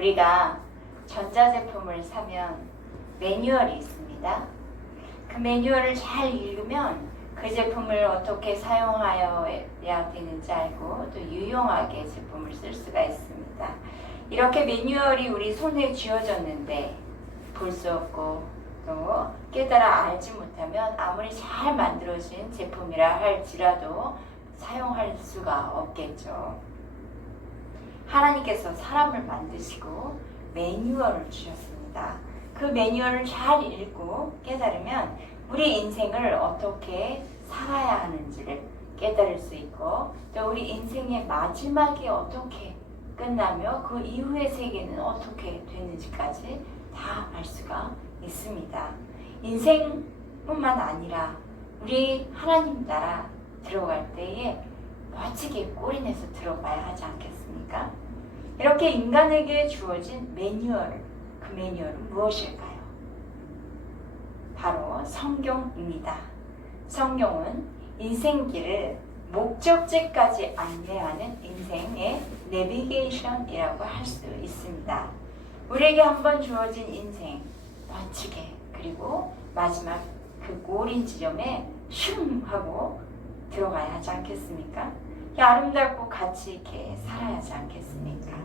우리가 전자제품을 사면 매뉴얼이 있습니다. 그 매뉴얼을 잘 읽으면 그 제품을 어떻게 사용하여야 되는지 알고 또 유용하게 제품을 쓸 수가 있습니다. 이렇게 매뉴얼이 우리 손에 쥐어졌는데 볼 수 없고 또 깨달아 알지 못하면 아무리 잘 만들어진 제품이라 할지라도 사용할 수가 없겠죠. 하나님께서 사람을 만드시고 매뉴얼을 주셨습니다. 그 매뉴얼을 잘 읽고 깨달으면 우리 인생을 어떻게 살아야 하는지를 깨달을 수 있고 또 우리 인생의 마지막이 어떻게 끝나며 그 이후의 세계는 어떻게 되는지까지 다 알 수가 있습니다. 인생뿐만 아니라 우리 하나님 나라 들어갈 때에 멋지게 꼬리내서 들어가야 하지 않겠습니까? 이렇게 인간에게 주어진 매뉴얼, 그 매뉴얼은 무엇일까요? 바로 성경입니다. 성경은 인생길을 목적지까지 안내하는 인생의 내비게이션이라고 할 수 있습니다. 우리에게 한번 주어진 인생 멋지게 그리고 마지막 그 골인 지점에 슝 하고 들어가야 하지 않겠습니까? 아름답고 가치 있게 살아야 하지 않겠습니까?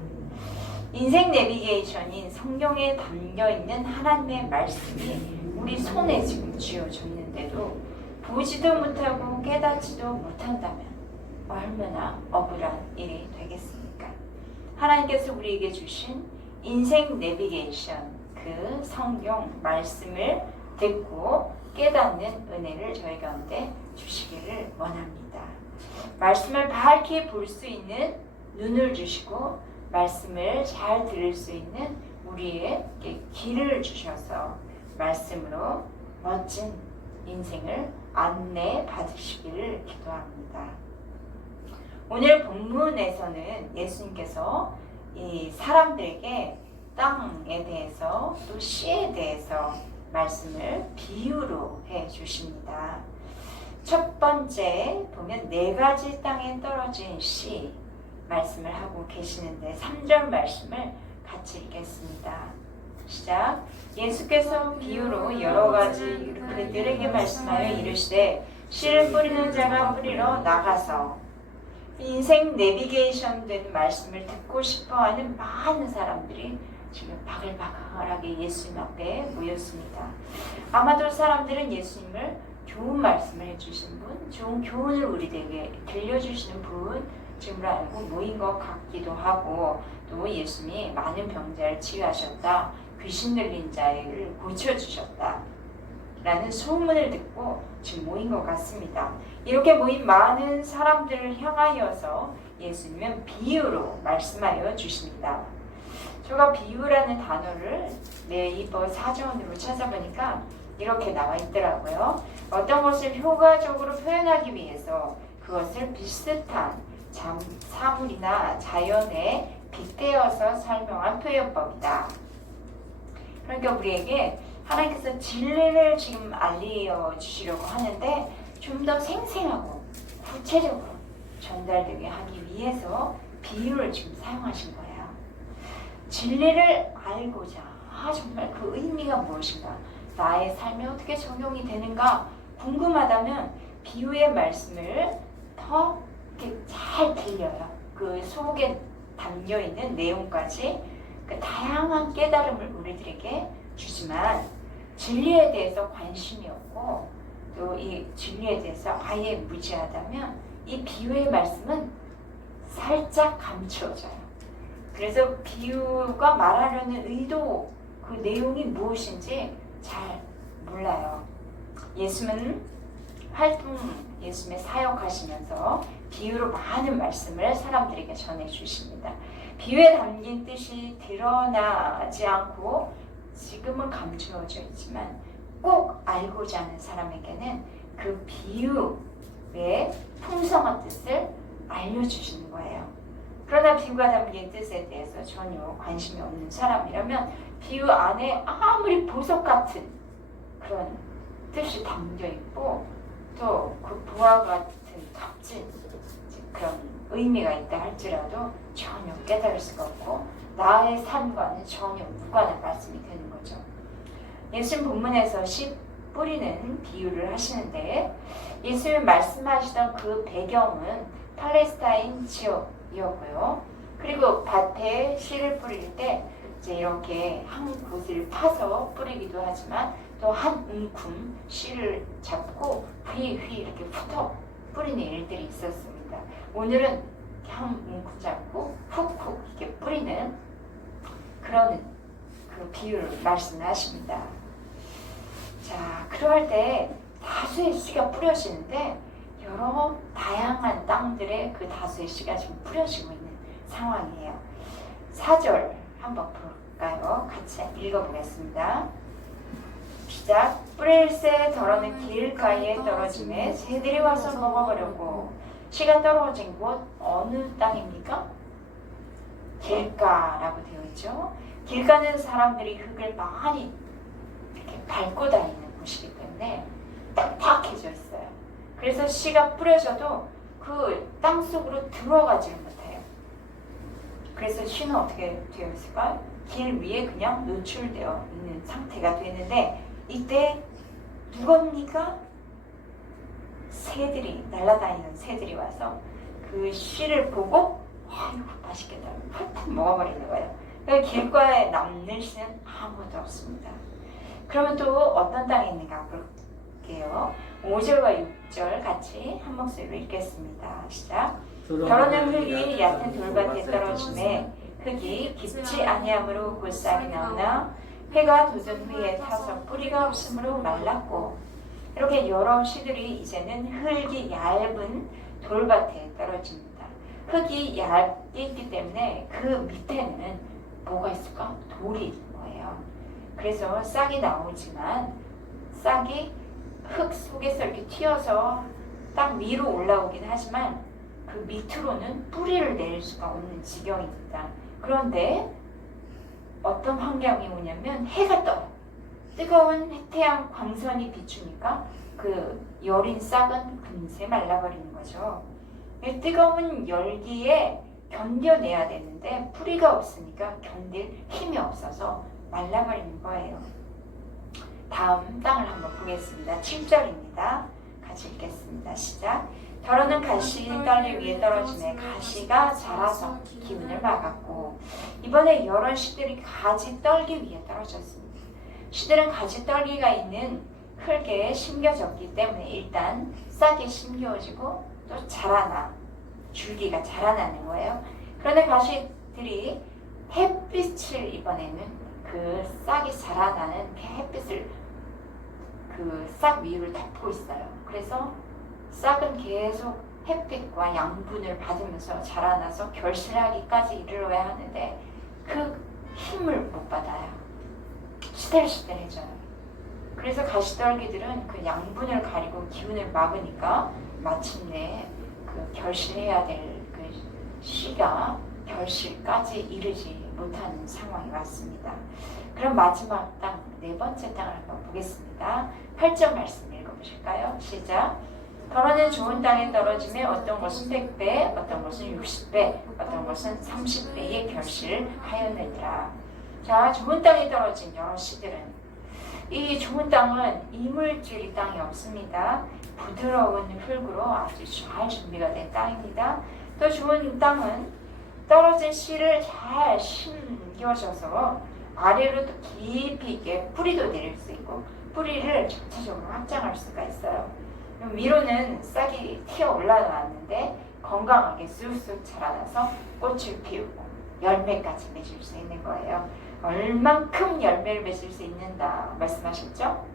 인생 내비게이션인 성경에 담겨있는 하나님의 말씀이 우리 손에 지금 쥐어졌는데도 보지도 못하고 깨닫지도 못한다면 얼마나 억울한 일이 되겠습니까? 하나님께서 우리에게 주신 인생 내비게이션, 그 성경 말씀을 듣고 깨닫는 은혜를 저희 가운데 주시기를 원합니다. 말씀을 밝게 볼 수 있는 눈을 주시고 말씀을 잘 들을 수 있는 우리에게 귀를 주셔서 말씀으로 멋진 인생을 안내 받으시기를 기도합니다. 오늘 본문에서는 예수님께서 이 사람들에게 땅에 대해서 또 씨에 대해서 말씀을 비유로 해 주십니다. 첫 번째 보면 4가지 땅에 떨어진 씨 말씀을 하고 계시는데 3절 말씀을 같이 읽겠습니다. 시작. 예수께서 비유로 여러 가지 그들에게 말씀하여 이르시되 씨를 뿌리는 자가 뿌리러 나가서 인생 내비게이션 된 말씀을 듣고 싶어하는 많은 사람들이 지금 바글바글하게 예수님 앞에 모였습니다. 아마도 사람들은 예수님을 좋은 말씀을 해주신 분, 좋은 교훈을 우리에게 들려주시는 분 지금 알고 모인 것 같기도 하고 또 예수님이 많은 병자를 치유하셨다, 귀신 들린 자를 고쳐주셨다 라는 소문을 듣고 지금 모인 것 같습니다. 이렇게 모인 많은 사람들을 향하여서 예수님은 비유로 말씀하여 주십니다. 제가 비유라는 단어를 네이버 사전으로 찾아보니까 이렇게 나와 있더라고요. 어떤 것을 효과적으로 표현하기 위해서 그것을 비슷한 사물이나 자연에 빗대어서 설명한 표현법이다. 그러니까 우리에게 하나님께서 진리를 지금 알려주시려고 하는데 좀 더 생생하고 구체적으로 전달되게 하기 위해서 비유를 지금 사용하신 거예요. 진리를 알고자 정말 그 의미가 무엇인가, 나의 삶에 어떻게 적용이 되는가 궁금하다면 비유의 말씀을 더 이렇게 잘 들려요. 그 속에 담겨있는 내용까지 그 다양한 깨달음을 우리들에게 주지만 진리에 대해서 관심이 없고 또 이 진리에 대해서 아예 무지하다면 이 비유의 말씀은 살짝 감추어져요. 그래서 비유가 말하려는 의도, 그 내용이 무엇인지 잘 몰라요. 예수님의 사역하시면서 비유로 많은 말씀을 사람들에게 전해주십니다. 비유에 담긴 뜻이 드러나지 않고 지금은 감추어져 있지만 꼭 알고자 하는 사람에게는 그 비유의 풍성한 뜻을 알려주시는 거예요. 그러나 비유가 담긴 뜻에 대해서 전혀 관심이 없는 사람이라면 비유 안에 아무리 보석 같은 그런 뜻이 담겨 있고 또 그 부와 같은 값진 그런 의미가 있다 할지라도 전혀 깨달을 수가 없고 나의 삶과는 전혀 무관한 말씀이 되는 거죠. 예수님 본문에서 씨 뿌리는 비유를 하시는데 예수님 말씀하시던 그 배경은 팔레스타인 지역이었고요. 그리고 밭에 씨를 뿌릴 때 이제 이렇게 한 곳을 파서 뿌리기도 하지만 또 한 움큼 씨를 잡고 휘휘 이렇게 훑어 뿌리는 일들이 있었습니다. 오늘은 한 움큼 잡고 훅훅 이렇게 뿌리는 그런 그 비유를 말씀하십니다. 자, 그럴 때 다수의 씨가 뿌려지는데 여러 다양한 땅들에 그 다수의 씨가 지금 뿌려지고 있는 상황이에요. 4절 한번 볼까요? 같이 읽어보겠습니다. 시작. 뿌릴새 덜어는 길가에 떨어짐에 새들이 와서 먹어버렸고 씨가 떨어진 곳 어느 땅입니까? 길가라고 되어 있죠. 길가는 사람들이 흙을 많이 이렇게 밟고 다니는 곳이기 때문에 딱딱해져 있어요. 그래서 씨가 뿌려져도 그 땅속으로 들어가지를 못해요. 그래서 씨는 어떻게 되어 있을까요? 길 위에 그냥 노출되어 있는 상태가 되는데 이때 누굽니까? 새들이, 날아다니는 새들이 와서 그 씨를 보고 아이고 맛있겠다 훅훅 먹어버리는 거예요. 그러니까 길가에 남는 씨는 아무것도 없습니다. 그러면 또 어떤 땅에 있는가 볼게요. 5절과 6절 같이 한 목소리로 읽겠습니다. 시작. 덜어낸 흙이 얕은 돌밭에 떨어지매 흙이 깊지 아니하므로 곧 싹이 나오나 해가 돋은 후에 타서 뿌리가 없으므로 말랐고 이렇게 여러 씨들이 이제는 흙이 얇은 돌밭에 떨어집니다. 흙이 얇게 있기 때문에 그 밑에는 뭐가 있을까? 돌이 있는 거예요. 그래서 싹이 나오지만 싹이 흙 속에서 이렇게 튀어서 딱 위로 올라오긴 하지만 그 밑으로는 뿌리를 내릴 수가 없는 지경입니다. 그런데 어떤 환경이 오냐면 해가 떠요. 뜨거운 태양 광선이 비추니까 그 여린 싹은 금세 말라버리는 거죠. 뜨거운 열기에 견뎌내야 되는데 뿌리가 없으니까 견딜 힘이 없어서 말라버리는 거예요. 다음 땅을 한번 보겠습니다. 7절입니다. 같이 읽겠습니다. 시작. 덜어는 가시 떨기 위에 떨어지네 가시가 자라서 기운을 막았고 이번에 여러 씨들이 가지 떨기 위에 떨어졌습니다. 씨들은 가지 떨기가 있는 흙에 심겨졌기 때문에 일단 싹이 심겨지고 또 자라나 줄기가 자라나는 거예요. 그런데 가시들이 햇빛을 이번에는 그 싹이 자라나는 햇빛을 그 싹 위를 덮고 있어요. 그래서 싹은 계속 햇빛과 양분을 받으면서 자라나서 결실하기까지 이르러야 하는데 그 힘을 못 받아요. 시들시들해져요. 그래서 가시떨기들은 그 양분을 가리고 기운을 막으니까 마침내 그 결실해야 될 그 씨가 결실까지 이르지 못하는 상황이 왔습니다. 그럼 마지막 땅, 네 번째 땅을 한번 보겠습니다. 8절 말씀 읽어보실까요? 시작. 덜어낸 좋은 땅에 떨어지매 어떤 것은 100배, 어떤 것은 60배, 어떤 것은 30배의 결실하였느니라. 자, 좋은 땅에 떨어진 여러 씨들은 이 좋은 땅은 이물질 땅이 없습니다. 부드러운 흙으로 아주 잘 준비가 된 땅입니다. 또 좋은 땅은 떨어진 씨를 잘 심겨져서 아래로 또 깊이 있게 뿌리도 내릴 수 있고 뿌리를 전체적으로 확장할 수가 있어요. 위로는 싹이 튀어 올라왔는데 건강하게 쑥쑥 자라나서 꽃을 피우고 열매까지 맺을 수 있는 거예요. 얼만큼 열매를 맺을 수 있는다 말씀하셨죠?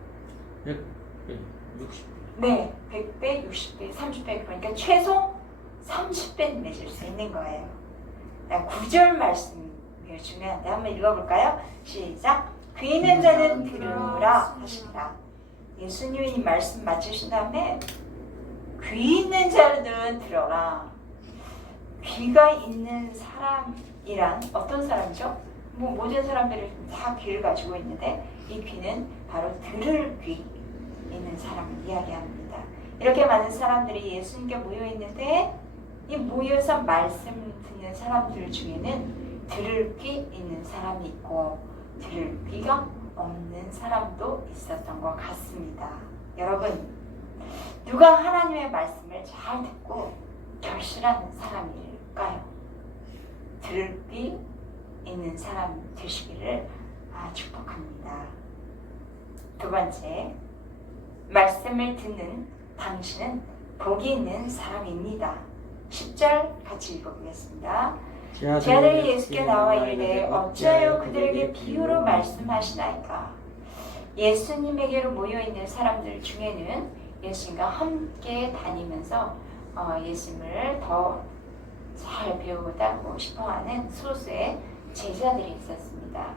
60. 네, 100배, 60배, 30배 그러니까 최소 30배 맺을 수 있는 거예요. 9절 말씀이 중요한데 한번 읽어볼까요? 시작. 귀 있는 자는 들으라 하신다. 예수님이 말씀 맞추신 다음에 귀 있는 자들은 들어라. 귀가 있는 사람이란 어떤 사람이죠? 뭐 모든 사람들이 다 귀를 가지고 있는데 이 귀는 바로 들을 귀 있는 사람을 이야기합니다. 이렇게 많은 사람들이 예수님께 모여 있는데 이 모여서 말씀 듣는 사람들 중에는 들을 귀 있는 사람이 있고 들을 귀가 없는 사람도 있었던 것 같습니다. 여러분, 누가 하나님의 말씀을 잘 듣고 결실하는 사람일까요? 들을 귀 있는 사람 되시기를 축복합니다. 두 번째, 말씀을 듣는 당신은 복이 있는 사람입니다. 10절 같이 읽어보겠습니다. 제 아들이 예수께 나와 이르되 어찌하여 그들에게 비유로 말씀하시나이까. 예수님에게로 모여있는 사람들 중에는 예수님과 함께 다니면서 예수님을 더 잘 배우고 싶어하는 소수의 제자들이 있었습니다.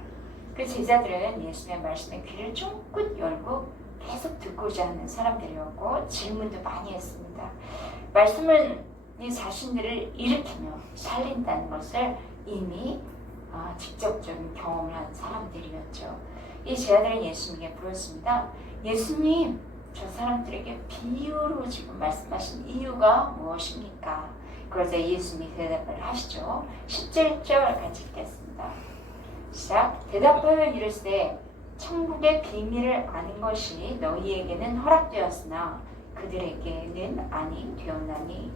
그 제자들은 예수님의 말씀에 귀를 쫑긋 열고 계속 듣고자 하는 사람들이었고 질문도 많이 했습니다. 말씀은 이 자신들을 일으키며 살린다는 것을 이미 직접적인 경험을 한 사람들이었죠. 이 제자들은 예수님에게 물었습니다. 예수님, 저 사람들에게 비유로 지금 말씀하신 이유가 무엇입니까? 그러자 예수님이 대답을 하시죠. 17절 같이 읽겠습니다. 시작. 대답하여 이르시되 천국의 비밀을 아는 것이 너희에게는 허락되었으나 그들에게는 아니 되었나니.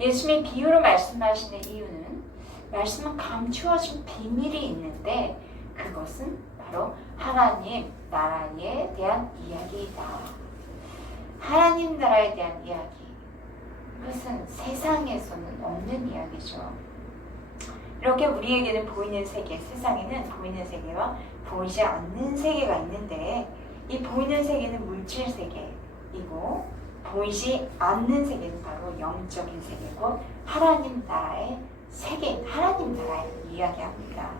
예수님이 비유로 말씀하시는 이유는 말씀은 감추어진 비밀이 있는데 그것은 바로 하나님 나라에 대한 이야기이다. 하나님 나라에 대한 이야기. 그것은 세상에서는 없는 이야기죠. 이렇게 우리에게는 보이는 세계, 세상에는 보이는 세계와 보이지 않는 세계가 있는데 이 보이는 세계는 물질 세계이고 보이지 않는 세계는 바로 영적인 세계고 하나님 나라의 세계인 하나님 나라를 이야기합니다.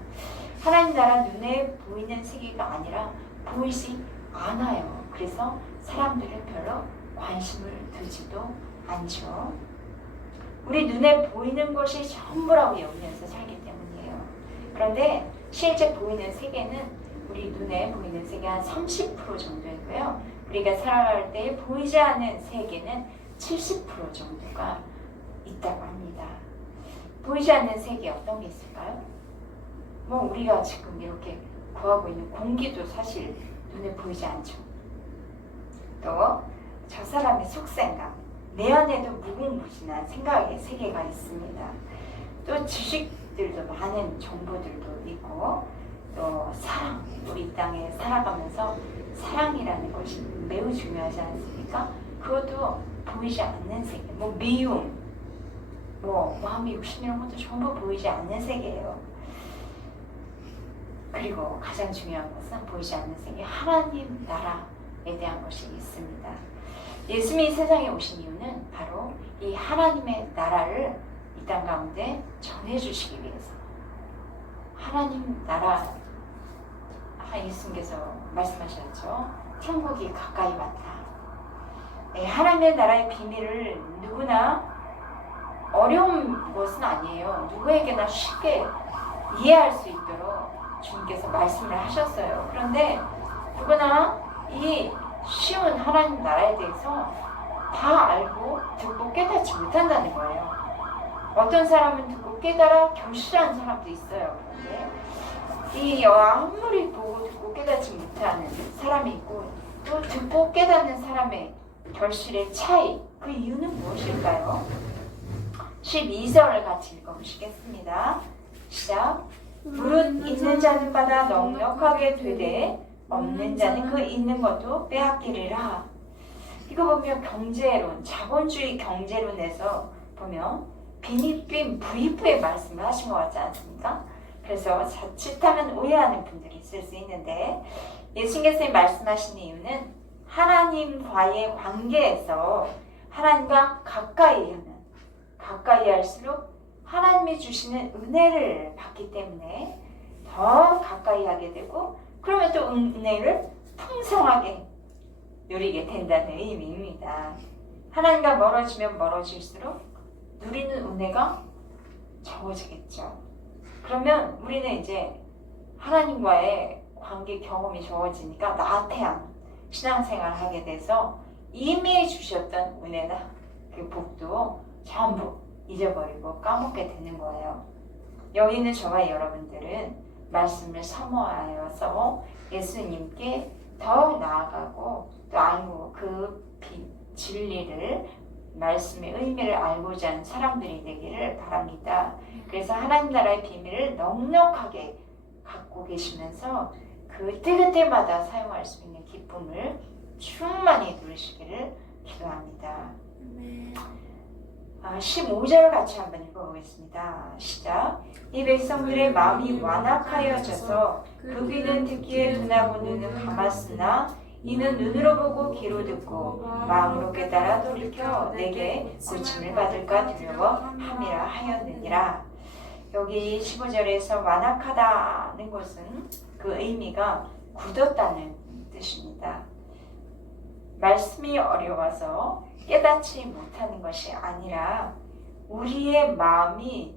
하나님 나라 눈에 보이는 세계가 아니라 보이지 않아요. 그래서 사람들은 별로 관심을 두지도 않죠. 우리 눈에 보이는 것이 전부라고 여기면서 살기 때문이에요. 그런데 실제 보이는 세계는 우리 눈에 보이는 세계 한 30% 정도이고요. 우리가 살아갈 때 보이지 않는 세계는 70% 정도가 있다고 합니다. 보이지 않는 세계 어떤 게 있을까요? 뭐 우리가 지금 이렇게 구하고 있는 공기도 사실 눈에 보이지 않죠. 또 저 사람의 속생각, 내 안에도 무궁무진한 생각의 세계가 있습니다. 또 지식들도 많은 정보들도 있고 또 사랑, 우리 이 땅에 살아가면서 사랑이라는 것이 매우 중요하지 않습니까? 그것도 보이지 않는 세계, 뭐 미움, 뭐 마음의 욕심 이런 것도 전부 보이지 않는 세계예요. 그리고 가장 중요한 것은 보이지 않는 세계, 하나님 나라에 대한 것이 있습니다. 예수님이 세상에 오신 이유는 바로 이 하나님의 나라를 이 땅 가운데 전해주시기 위해서. 하나님 나라, 예수님께서 말씀하셨죠. 천국이 가까이 왔다. 하나님의 나라의 비밀을 누구나 어려운 것은 아니에요. 누구에게나 쉽게 이해할 수 있도록 주님께서 말씀을 하셨어요. 그런데 누구나 이 쉬운 하나님 나라에 대해서 다 알고 듣고 깨닫지 못한다는 거예요. 어떤 사람은 듣고 깨달아 결실한 사람도 있어요. 그런데 이 아무리 보고 듣고 깨닫지 못하는 사람이 있고 또 듣고 깨닫는 사람의 결실의 차이, 그 이유는 무엇일까요? 12절을 같이 읽어보시겠습니다. 시작. 무릇 있는 자는 받아 넉넉하게 되되 없는 자는 그 있는 것도 빼앗기리라. 이거 보면 경제론, 자본주의 경제론에서 보면 빈익빈 부익부의 말씀을 하신 것 같지 않습니까? 그래서 자칫하면 오해하는 분들이 있을 수 있는데 예수님께서 말씀하신 이유는 하나님과의 관계에서 하나님과 가까이 할수록 하나님이 주시는 은혜를 받기 때문에 더 가까이 하게 되고 그러면 또 은혜를 풍성하게 누리게 된다는 의미입니다. 하나님과 멀어지면 멀어질수록 누리는 은혜가 적어지겠죠. 그러면 우리는 이제 하나님과의 관계 경험이 적어지니까 나태한 신앙생활을 하게 돼서 이미 주셨던 은혜나 그 복도 전부 잊어버리고 까먹게 되는 거예요. 여기 있는 저와 여러분들은 말씀을 사모하여서 예수님께 더 나아가고 또 알고 그 진리를 말씀의 의미를 알고자 하는 사람들이 되기를 바랍니다. 그래서 하나님 나라의 비밀을 넉넉하게 갖고 계시면서 그때그때마다 사용할 수 있는 기쁨을 충만히 누리시기를 기도합니다. 15절 같이 한번 읽어보겠습니다. 시작. 이 백성들의 마음이 완악하여져서 그 귀는 듣기에 둔하고 눈은 감았으나 이는 눈으로 보고 귀로 듣고 마음으로 깨달아 돌이켜 내게 고침을 받을까 두려워함이라 하였느니라. 여기 15절에서 완악하다는 것은 그 의미가 굳었다는 뜻입니다. 말씀이 어려워서 깨닫지 못하는 것이 아니라 우리의 마음이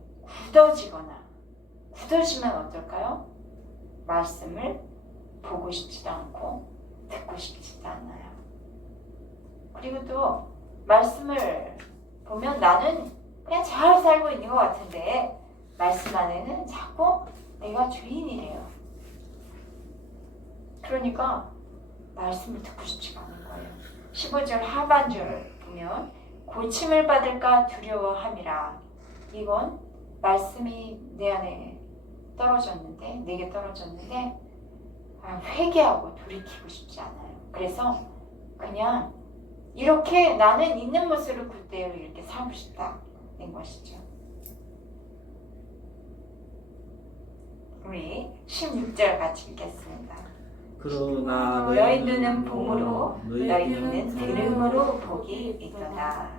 굳어지면 어떨까요? 말씀을 보고 싶지도 않고 듣고 싶지도 않아요. 그리고 또 말씀을 보면 나는 그냥 잘 살고 있는 것 같은데 말씀 안에는 자꾸 내가 주인이래요. 그러니까 말씀을 듣고 싶지가 않은 거예요. 15절 하반절 보면 고침을 받을까 두려워함이라. 이건 말씀이 내 안에 떨어졌는데 내게 떨어졌는데 회개하고 돌이키고 싶지 않아요. 그래서 그냥 이렇게 나는 있는 모습을 그대로 이렇게 살고 싶다는 것이죠. 우리 16절 같이 읽겠습니다. 그러나 너희 눈은 봄으로 너희 눈은 들음으로 복이 있도다.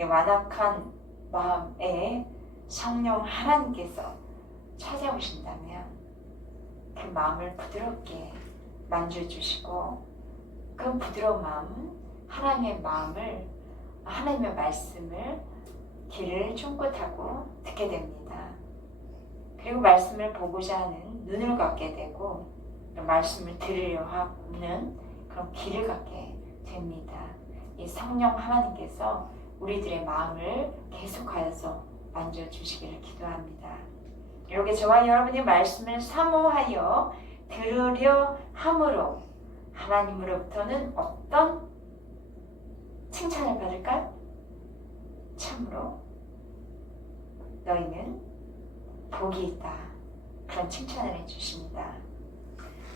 완악한 마음에 성령 하나님께서 찾아오신다면 그 마음을 부드럽게 만져주시고 그 부드러운 마음 하나님의 마음을 하나님의 말씀을 귀를 쫑긋하고 듣게 됩니다. 그리고 말씀을 보고자 하는 눈을 갖게 되고 말씀을 들으려 하는 그런 귀를 갖게 됩니다. 이 성령 하나님께서 우리들의 마음을 계속하여서 만져주시기를 기도합니다. 이렇게 저와 여러분의 말씀을 사모하여 들으려 함으로 하나님으로부터는 어떤 칭찬을 받을까요? 참으로 너희는 복이 있다. 그런 칭찬을 해주십니다.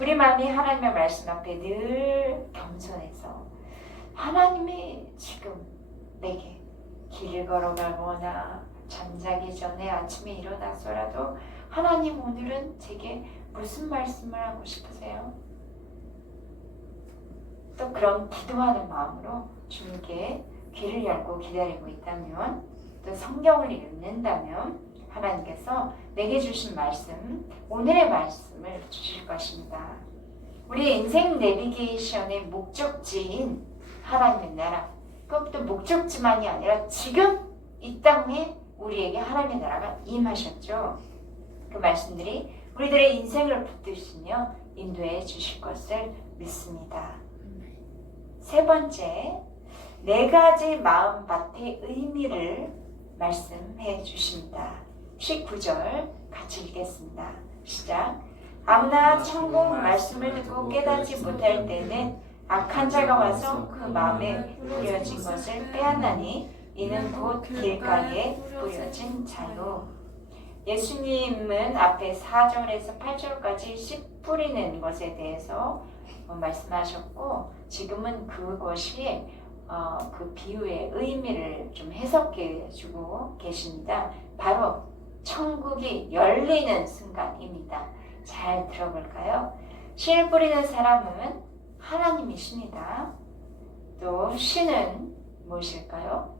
우리 마음이 하나님의 말씀 앞에 늘 겸손해서 하나님이 지금 내게 길을 걸어가거나 잠자기 전에 아침에 일어나서라도 하나님 오늘은 제게 무슨 말씀을 하고 싶으세요? 또 그런 기도하는 마음으로 주님께 귀를 열고 기다리고 있다면 또 성경을 읽는다면 하나님께서 내게 주신 말씀, 오늘의 말씀을 주실 것입니다. 우리 인생 내비게이션의 목적지인 하나님의 나라, 그것도 목적지만이 아니라 지금 이 땅에 우리에게 하나님의 나라가 임하셨죠. 그 말씀들이 우리들의 인생을 붙드시며 인도해 주실 것을 믿습니다. 세 번째, 네 가지 마음밭의 의미를 말씀해 주십니다. 19절 같이 읽겠습니다. 시작. 아무나 천국 말씀을 듣고 깨닫지 못할 때는 악한 자가 와서 그 마음에 뿌려진 것을 빼앗나니 이는 곧 길가에 뿌려진 자요. 예수님은 앞에 4절에서 8절까지 씨 뿌리는 것에 대해서 말씀하셨고 지금은 그것이 그 비유의 의미를 좀 해석해 주고 계십니다. 바로 천국이 열리는 순간입니다. 잘 들어볼까요? 씨를 뿌리는 사람은 하나님이십니다. 또 씨는 무엇일까요?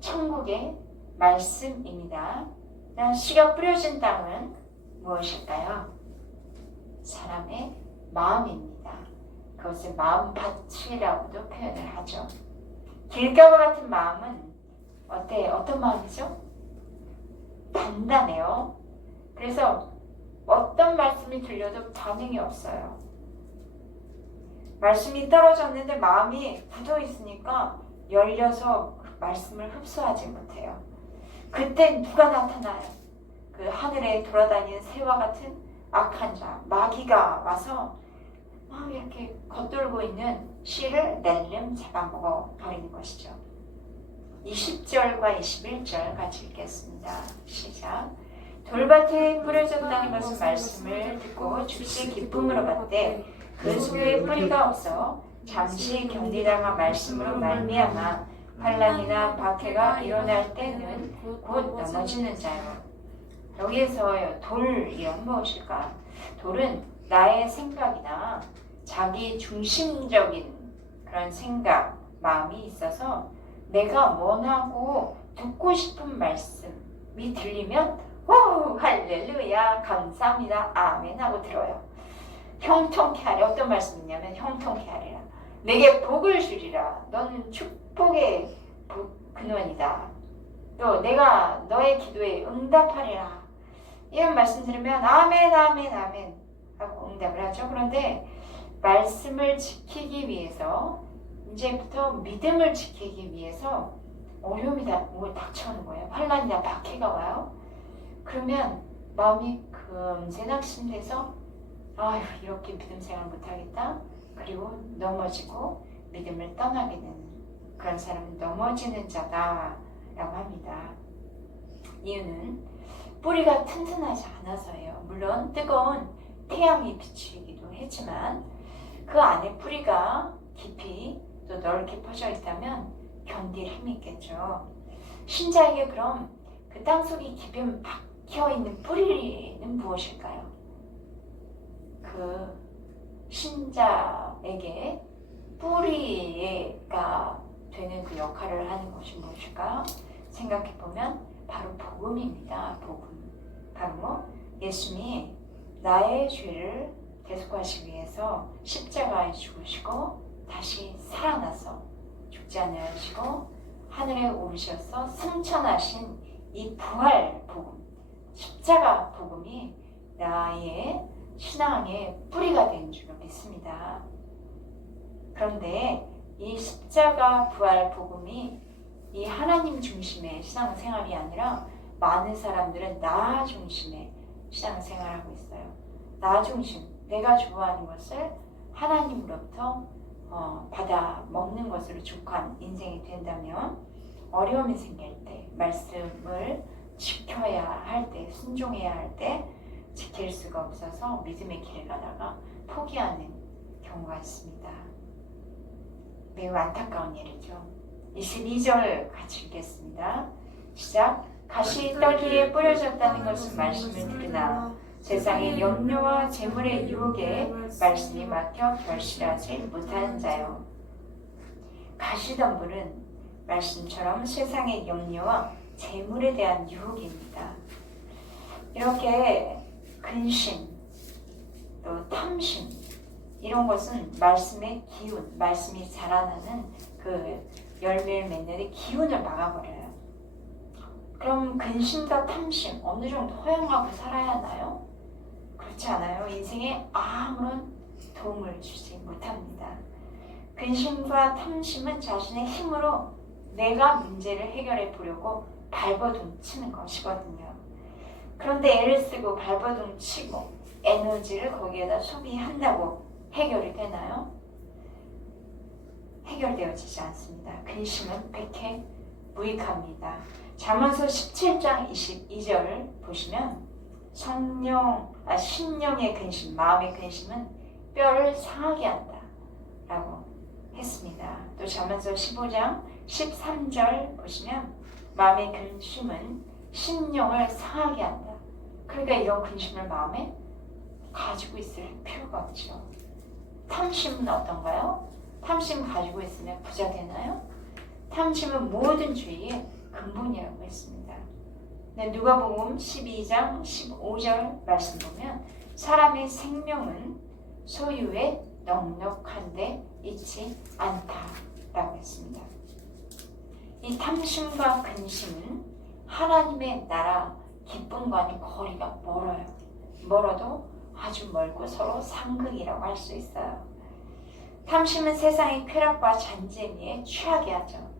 천국의 말씀입니다. 씨가 뿌려진 땅은 무엇일까요? 사람의 마음입니다. 그것을 마음밭이라고도 표현을 하죠. 길가와 같은 마음은 어때요? 어떤 마음이죠? 단단해요. 그래서 어떤 말씀이 들려도 반응이 없어요. 말씀이 떨어졌는데 마음이 굳어 있으니까 열려서 말씀을 흡수하지 못해요. 그때 누가 나타나요? 그 하늘에 돌아다니는 새와 같은 악한 자, 마귀가 와서 막 이렇게 겉돌고 있는 씨를 낼름 잡아먹어 버리는 것이죠. 20절과 21절 같이 읽겠습니다. 시작. 돌밭에 뿌려졌다는 것은 말씀을 듣고 즉시 기쁨으로 받되 그 속에 뿌리가 없어 잠시 견디다가 말씀으로 말미암아 환난이나 박해가 일어날 때는 곧 넘어지는 자요. 여기에서 돌이란 무엇일까? 돌은 나의 생각이나 자기 중심적인 그런 생각, 마음이 있어서 내가 원하고 듣고 싶은 말씀이 들리면 오 할렐루야 감사합니다 아멘 하고 들어요. 형통케 하리. 어떤 말씀이냐면 형통케 하리라. 내게 복을 주리라. 너는 축복의 근원이다. 또 내가 너의 기도에 응답하리라. 이런 말씀 들으면 아멘 아멘 아멘 하고 응답을 하죠. 그런데 말씀을 지키기 위해서 이제부터 믿음을 지키기 위해서 어려움이 닥쳐오는 거예요. 환난이나 박해가 와요. 그러면 마음이 금세 낙심돼서 아휴 이렇게 믿음 생활 못하겠다. 그리고 넘어지고 믿음을 떠나게 되는 그런 사람은 넘어지는 자다라고 합니다. 이유는 뿌리가 튼튼하지 않아서예요. 물론 뜨거운 태양이 비추기도 했지만 그 안에 뿌리가 깊이 또 넓게 퍼져 있다면 견딜 힘이 있겠죠. 신자에게 그럼 그 땅속에 깊이 박혀 있는 뿌리는 무엇일까요? 그 신자에게 뿌리가 되는 그 역할을 하는 것이 무엇일까요? 생각해 보면 바로 복음입니다. 복음. 바로 예수님이 나의 죄를 대속하시기 위해서 십자가에 죽으시고 다시 살아나서 죽지 않으시고 하늘에 오르셔서 승천하신 이 부활 복음, 십자가 복음이 나의 신앙의 뿌리가 된 줄 믿습니다. 그런데 이 십자가 부활 복음이 이 하나님 중심의 신앙생활이 아니라 많은 사람들은 나 중심의 신앙생활을 하고 있어요. 나 중심, 내가 좋아하는 것을 하나님으로부터 받아 먹는 것으로 족한 인생이 된다면 어려움이 생길 때, 말씀을 지켜야 할 때, 순종해야 할 때 지킬 수가 없어서 믿음의 길을 가다가 포기하는 경우가 있습니다. 매우 안타까운 일이죠. 22절 같이 읽겠습니다. 시작. 가시 떨기에 뿌려졌다는 것은 말씀을 들으나 세상의 염려와 재물의 유혹에 말씀이 막혀 결실하지 못하는 자요. 가시덤불은 말씀처럼 세상의 염려와 재물에 대한 유혹입니다. 이렇게 근심, 또 탐심 이런 것은 말씀의 기운, 말씀이 자라나는 그 열매를 맺는 기운을 막아버려요. 그럼 근심과 탐심 어느 정도 허용하고 살아야 하나요? 그렇지 않아요. 인생에 아무런 도움을 주지 못합니다. 근심과 탐심은 자신의 힘으로 내가 문제를 해결해 보려고 발버둥 치는 것이거든요. 그런데 애를 쓰고 발버둥 치고 에너지를 거기에다 소비한다고 해결이 되나요? 해결되어지지 않습니다. 근심은 백해 무익합니다. 잠언서 17장 22절 보시면 신령의 근심, 마음의 근심은 뼈를 상하게 한다 라고 했습니다. 또 잠언서 15장 13절 보시면 마음의 근심은 심령을 상하게 한다. 그러니까 이런 근심을 마음에 가지고 있을 필요가 없죠. 탐심은 어떤가요? 탐심 가지고 있으면 부자 되나요? 탐심은 모든 죄의 근본이라고 했습니다. 누가복음 12장 15절 말씀 보면 사람의 생명은 소유에 넉넉한데 있지 않다라고 했습니다. 이 탐심과 근심은 하나님의 나라 기쁨과는 거리가 멀어요. 멀어도 아주 멀고 서로 상극이라고 할 수 있어요. 탐심은 세상의 쾌락과 잔재미에 취하게 하죠.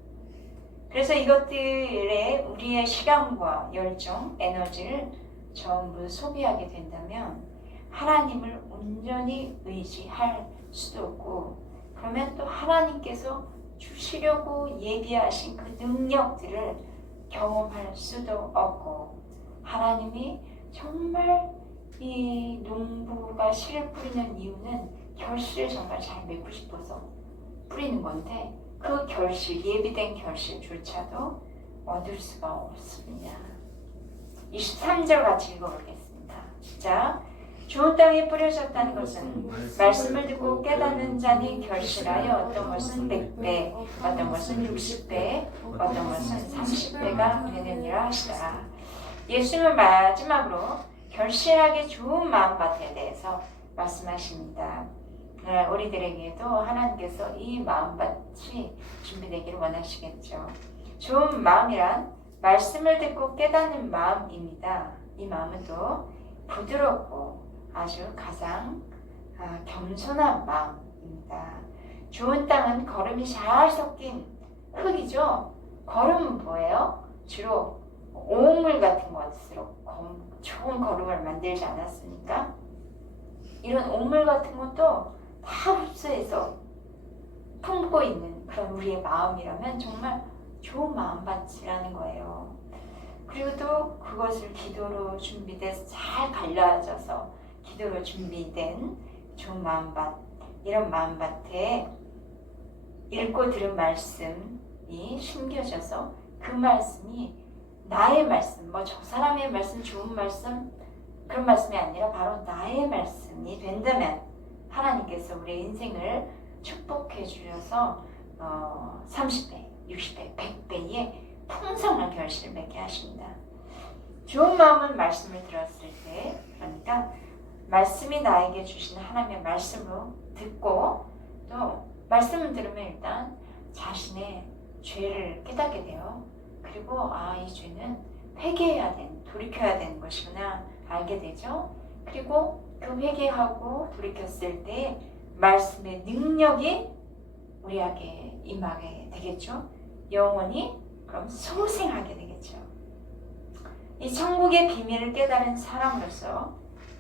그래서 이것들에 우리의 시간과 열정, 에너지를 전부 소비하게 된다면 하나님을 온전히 의지할 수도 없고, 그러면 또 하나님께서 주시려고 예비하신 그 능력들을 경험할 수도 없고, 하나님이 정말 이 농부가 씨를 뿌리는 이유는 결실을 정말 잘 맺고 싶어서 뿌리는 건데, 그 결실, 예비된 결실조차도 얻을 수가 없습니다. 23절 같이 읽어보겠습니다. 자, 좋은 땅에 뿌려졌다는 것은 말씀을 듣고 깨닫는 자니 결실하여 어떤 것은 100배, 어떤 것은 60배, 어떤 것은 30배가 되느니라 하시더라. 예수님은 마지막으로 결실하기 좋은 마음밭에 대해서 말씀하십니다. 우리들에게도 하나님께서 이 마음밭이 준비되기를 원하시겠죠. 좋은 마음이란 말씀을 듣고 깨닫는 마음입니다. 이 마음은 또 부드럽고 아주 가장 겸손한 마음입니다. 좋은 땅은 거름이 잘 섞인 흙이죠. 거름은 뭐예요? 주로 오물 같은 것으로 좋은 거름을 만들지 않았습니까? 이런 오물 같은 것도 다 흡수해서 품고 있는 그런 우리의 마음이라면 정말 좋은 마음밭이라는 거예요. 그리고 또 그것을 기도로 준비돼서 잘 갈라져서 기도로 준비된 좋은 마음밭, 이런 마음밭에 읽고 들은 말씀이 심겨져서 그 말씀이 나의 말씀, 뭐 저 사람의 말씀, 좋은 말씀, 그런 말씀이 아니라 바로 나의 말씀이 된다면 하나님께서 우리의 인생을 축복해 주셔서 30배, 60배, 100배의 풍성한 결실을 맺게 하십니다. 좋은 마음은 말씀을 들었을 때, 그러니까 말씀이 나에게 주신 하나님의 말씀으로 듣고, 또 말씀을 들으면 일단 자신의 죄를 깨닫게 돼요. 그리고 이 죄는 회개해야 되는, 돌이켜야 되는 것이구나 알게 되죠. 그리고 그 회개하고 돌이켰을 때 말씀의 능력이 우리에게 임하게 되겠죠. 영원히 그럼 소생하게 되겠죠. 이 천국의 비밀을 깨달은 사람으로서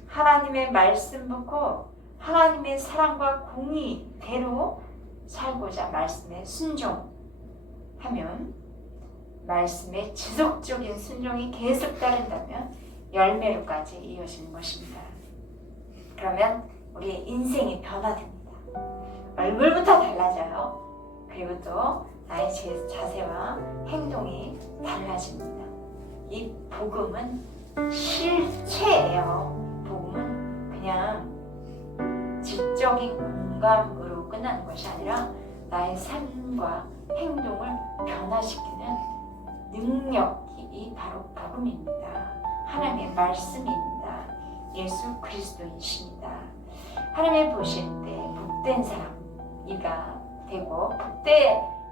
하나님의 말씀 듣고 하나님의 사랑과 공의대로 살고자 말씀에 순종하면, 말씀의 지속적인 순종이 계속 따른다면 열매로까지 이어지는 것입니다. 그러면 우리의 인생이 변화됩니다. 얼굴부터 달라져요. 그리고 또 나의 자세와 행동이 달라집니다. 이 복음은 실체예요. 복음은 그냥 지적인 공감으로 끝나는 것이 아니라 나의 삶과 행동을 변화시키는 능력이 바로 복음입니다. 하나님의 말씀입니다. 예수 그리스도이십니다. 하나님이 보실 때 복된 사람 이가 되고,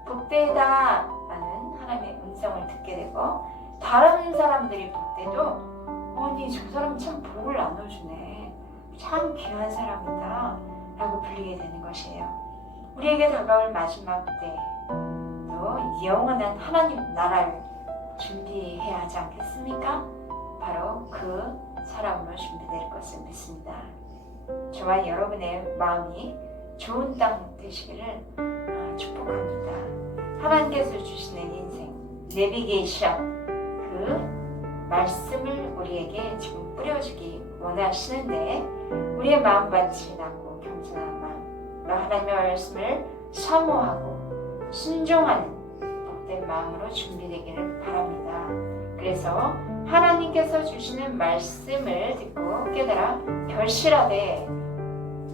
복되다라는 하나님의 음성을 듣게 되고, 다른 사람들이 복되도 아니 저 사람 참 복을 나눠주네, 참 귀한 사람이다 라고 불리게 되는 것이에요. 우리에게 다가올 마지막 때 또 영원한 하나님 나라를 준비해야 하지 않겠습니까? 바로 그 사람으로 준비될 것을 믿습니다. 저와 여러분의 마음이 좋은 땅 되시기를 축복합니다. 하나님께서 주시는 인생 내비게이션, 그 말씀을 우리에게 지금 뿌려주기 원하시는데, 우리의 마음밭이 낮고 겸손한 마음, 하나님의 말씀을 사모하고 순종하는 복된 마음으로 준비되기를 바랍니다. 그래서 하나님께서 주시는 말씀을 듣고 깨달아 결실하되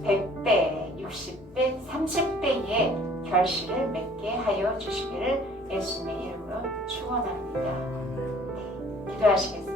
100배, 60배, 30배의 결실을 맺게 하여 주시기를 예수님의 이름으로 축원합니다. 기도하시겠습니다.